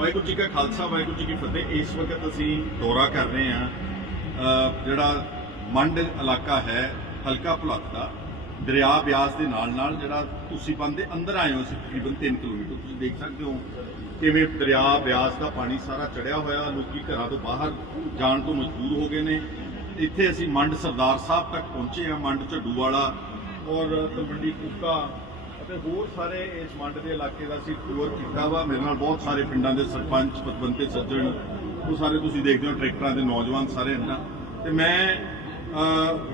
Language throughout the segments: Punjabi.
ਵਾਹਿਗੁਰੂ ਜੀ ਕਾ ਖਾਲਸਾ, ਵਾਹਿਗੁਰੂ ਜੀ ਕੀ ਫਤਿਹ। ਇਸ ਵਕਤ ਅਸੀਂ ਦੌਰਾ ਕਰ ਰਹੇ ਹਾਂ ਜਿਹੜਾ ਮੰਡ ਇਲਾਕਾ ਹੈ, ਹਲਕਾ ਭੁਲੱਖ ਦਾ। ਦਰਿਆ ਬਿਆਸ ਦੇ ਨਾਲ ਨਾਲ ਜਿਹੜਾ ਤੁਸੀਂ ਬੰਦ ਦੇ ਅੰਦਰ ਆਏ ਹੋ, ਅਸੀਂ ਤਕਰੀਬਨ 3 ਕਿਲੋਮੀਟਰ, ਤੁਸੀਂ ਦੇਖ ਸਕਦੇ ਹੋ ਕਿਵੇਂ ਦਰਿਆ ਬਿਆਸ ਦਾ ਪਾਣੀ ਸਾਰਾ ਚੜਿਆ ਹੋਇਆ, ਲੋਕੀ ਘਰਾਂ ਤੋਂ ਬਾਹਰ ਜਾਣ ਤੋਂ ਮਜਬੂਰ ਹੋ ਗਏ ਨੇ। ਇੱਥੇ ਅਸੀਂ ਮੰਡ ਸਰਦਾਰ ਸਾਹਿਬ ਤੱਕ ਪਹੁੰਚੇ ਹਾਂ, ਮੰਡ ਝੱਡੂ ਵਾਲਾ ਔਰ ਤਲਵੰਡੀ ਕੁੱਕਾ ਅਤੇ ਹੋਰ ਸਾਰੇ ਇਸ ਮੰਡ ਦੇ ਇਲਾਕੇ ਦਾ ਅਸੀਂ ਟੂਰ ਕੀਤਾ ਵਾ। ਮੇਰੇ ਨਾਲ ਬਹੁਤ ਸਾਰੇ ਪਿੰਡਾਂ ਦੇ ਸਰਪੰਚ, ਪਤਵੰਤੇ, ਸੱਜਣ, ਉਹ ਸਾਰੇ ਤੁਸੀਂ ਦੇਖਦੇ ਹੋ, ਟਰੈਕਟਰਾਂ ਦੇ ਨੌਜਵਾਨ ਸਾਰੇ ਹਨ ਤੇ ਮੈਂ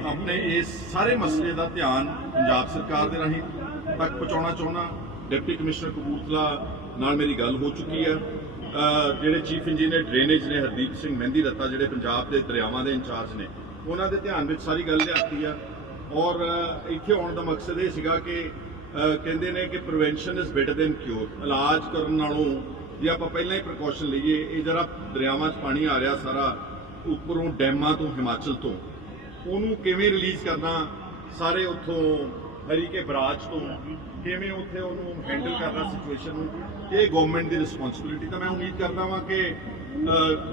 ਆਪਣੇ ਇਸ ਸਾਰੇ ਮਸਲੇ ਦਾ ਧਿਆਨ ਪੰਜਾਬ ਸਰਕਾਰ ਦੇ ਰਾਹੀਂ ਤੱਕ ਪਹੁੰਚਾਉਣਾ ਚਾਹੁੰਦਾ। ਡਿਪਟੀ ਕਮਿਸ਼ਨਰ ਕਪੂਰਥਲਾ ਨਾਲ ਮੇਰੀ ਗੱਲ ਹੋ ਚੁੱਕੀ ਹੈ। ਜਿਹੜੇ ਚੀਫ ਇੰਜੀਨੀਅਰ ਡਰੇਨੇਜ ਨੇ ਹਰਦੀਪ ਸਿੰਘ ਮਹਿੰਦੀ ਰੱਤਾ, ਜਿਹੜੇ ਪੰਜਾਬ ਦੇ ਦਰਿਆਵਾਂ ਦੇ ਇੰਚਾਰਜ ਨੇ, ਉਹਨਾਂ ਦੇ ਧਿਆਨ ਵਿੱਚ ਸਾਰੀ ਗੱਲ ਲਿਆਤੀ ਆ। ਔਰ ਇੱਥੇ ਆਉਣ ਦਾ ਮਕਸਦ ਇਹ ਸੀਗਾ ਕਿ ਕਹਿੰਦੇ ਨੇ ਕਿ prevention is better than cure ਇਲਾਜ ਕਰਨ ਨਾਲੋਂ ਜੇ ਆਪਾਂ ਪਹਿਲਾਂ ਹੀ ਪ੍ਰੀਕਾਸ਼ਨ ਲਈਏ, ਇਹ ਜਿਹੜਾ ਦਰਿਆਵਾਂ 'ਚ ਪਾਣੀ ਆ ਰਿਹਾ ਸਾਰਾ, ਉੱਪਰੋਂ ਡੈਮਾਂ ਤੋਂ, ਹਿਮਾਚਲ ਤੋਂ। ਉਹਨੂੰ ਕਿਵੇਂ ਰਿਲੀਜ਼ ਕਰਨਾ, ਸਾਰੇ ਉੱਥੋਂ ਹਰੀਕੇ ਬਰਾਜ ਤੋਂ, ਕਿਵੇਂ ਉੱਥੇ ਉਹਨੂੰ ਹੈਂਡਲ ਕਰਨਾ ਸਿਚੁਏਸ਼ਨ ਨੂੰ, ਇਹ ਗਵਰਨਮੈਂਟ ਦੀ ਰਿਸਪੌਂਸਿਬਿਲਿਟੀ ਤਾਂ ਮੈਂ ਉਮੀਦ ਕਰਦਾ ਵਾਂ ਕਿ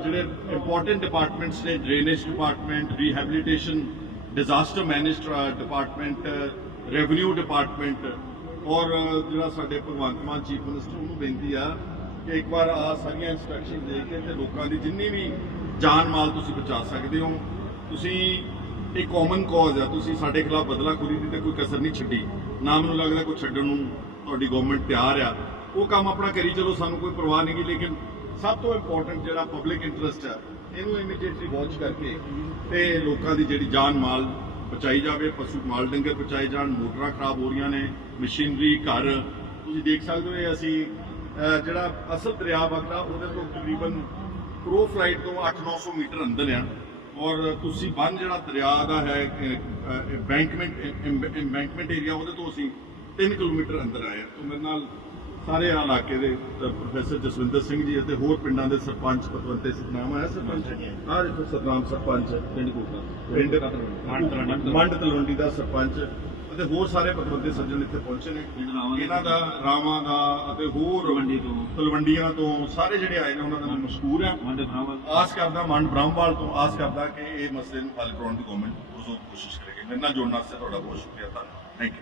ਜਿਹੜੇ ਇੰਪੋਰਟੈਂਟ ਡਿਪਾਰਟਮੈਂਟਸ ਨੇ drainage department rehabilitation disaster management department revenue department ਔਰ ਜਿਹੜਾ ਸਾਡੇ ਭਗਵੰਤ ਮਾਨ ਚੀਫ ਮਿਨਿਸਟਰ ਉਹਨੂੰ ਬੇਨਤੀ ਆ ਕਿ ਇੱਕ ਵਾਰ ਆ ਸਾਰੀਆਂ ਇਨਸਟਰਕਸ਼ਨ ਦੇ ਕੇ ਤੇ ਲੋਕਾਂ ਦੀ ਜਿੰਨੀ ਵੀ ਜਾਨ ਮਾਲ ਤੁਸੀਂ ਬਚਾ ਸਕਦੇ ਹੋ, ਤੁਸੀਂ ਇਹ ਕਾਮਨ ਕਾਜ਼ ਆ, ਤੁਸੀਂ ਸਾਡੇ ਖਿਲਾਫ ਬਦਲਾਖੋਰੀ ਦੀ ਤੇ ਕੋਈ ਕਸਰ ਨਹੀਂ ਛੱਡੀ। ਨਾ ਮੈਨੂੰ ਲੱਗਦਾ ਕੋਈ ਛੱਡਣ ਨੂੰ ਤੁਹਾਡੀ ਗਵਰਨਮੈਂਟ ਤਿਆਰ ਆ। ਉਹ ਕੰਮ ਆਪਣਾ ਕਰੀ ਚਲੋ, ਸਾਨੂੰ ਕੋਈ ਪਰਵਾਹ ਨਹੀਂ ਗੀ, ਲੇਕਿਨ ਸਭ ਤੋਂ ਇੰਪੋਰਟੈਂਟ ਜਿਹੜਾ ਪਬਲਿਕ ਇੰਟਰਸਟ ਆ, ਇਹਨੂੰ ਇਮੀਡੀਏਟਲੀ ਵਾਚ ਕਰਕੇ ਤੇ ਲੋਕਾਂ ਦੀ ਜਿਹੜੀ ਜਾਨ ਮਾਲ ਪਹੁੰਚਾਈ ਜਾਵੇ, ਪਸ਼ੂ ਮਾਲ ਡੰਗਰ ਪਹੁੰਚਾਏ ਜਾਣ, ਮੋਟਰਾਂ ਖਰਾਬ ਹੋ ਰਹੀਆਂ ਨੇ, ਮਸ਼ੀਨਰੀ, ਘਰ। ਤੁਸੀਂ ਦੇਖ ਸਕਦੇ ਹੋ ਇਹ ਅਸੀਂ ਜਿਹੜਾ ਅਸਲ ਦਰਿਆ ਵਗਦਾ, ਉਹਦੇ ਤੋਂ ਤਕਰੀਬਨ ਪ੍ਰੋ ਫਲਾਈਟ ਤੋਂ 8-900 ਮੀਟਰ ਅੰਦਰ ਆ। ਔਰ ਤੁਸੀਂ ਬੰਨ ਜਿਹੜਾ ਦਰਿਆ ਦਾ ਹੈ ਬੈਂਕਮੈਂਟ ਐਮਬੈਂਕਮੈਂਟ ਏਰੀਆ ਉਹਦੇ ਤੋਂ ਅਸੀਂ 3 ਕਿਲੋਮੀਟਰ ਅੰਦਰ ਆਏ ਹਾਂ ਤੋਂ ਮੇਰੇ ਨਾਲ ਸਾਰੇ ਇਲਾਕੇ ਦੇ ਪ੍ਰੋਫੈਸਰ ਜਸਵਿੰਦਰ ਸਿੰਘ ਜੀ ਅਤੇ ਹੋਰ ਪਿੰਡਾਂ ਦੇ ਸਰਪੰਚ ਪਤਵੰਤੇ ਸਤਨਾਮ ਹੈ ਸਰਪੰਚ? ਆਹ ਦੇਖੋ ਸਤਨਾਮ ਸਰਪੰਚ ਪਿੰਡ ਕੋਟਾ। ਪਿੰਡ ਮੰਡ ਤਲਵੰਡੀ। ਦਾ ਸਰਪੰਚ ਅਤੇ ਹੋਰ ਸਾਰੇ ਪਤਵੰਤੇ ਸੱਜਣ ਇੱਥੇ ਪਹੁੰਚੇ ਨੇ। ਇਹਨਾਂ ਦਾ ਰਾਵਾਂ ਦਾ ਅਤੇ ਹੋਰ ਤਲਵੰਡੀ ਤੋਂ। ਤਲਵੰਡੀਆਂ ਤੋਂ ਸਾਰੇ ਜਿਹੜੇ ਆਏ ਨੇ ਉਹਨਾਂ ਦਾ ਮੈਂ ਮਸ਼ਕੂਰ ਹਾਂ। ਆਸ ਕਰਦਾ ਮੰਡ ਬ੍ਰਹਮਵਾਲ ਤੋਂ ਆਸ ਕਰਦਾ ਕਿ ਇਹ ਮਸਲੇ ਨੂੰ ਹੱਲ ਕਰਾਉਣ ਦੀ ਗਵਰਨਮੈਂਟ ਪੁਰਜ਼ੋਰ ਕੋਸ਼ਿਸ਼ ਕਰੇਗੀ। ਮੇਰੇ ਨਾਲ ਜੁੜਨ ਵਾਸਤੇ ਤੁਹਾਡਾ ਬਹੁਤ ਸ਼ੁਕਰੀਆ ਧੰਨਵਾਦ। Thank you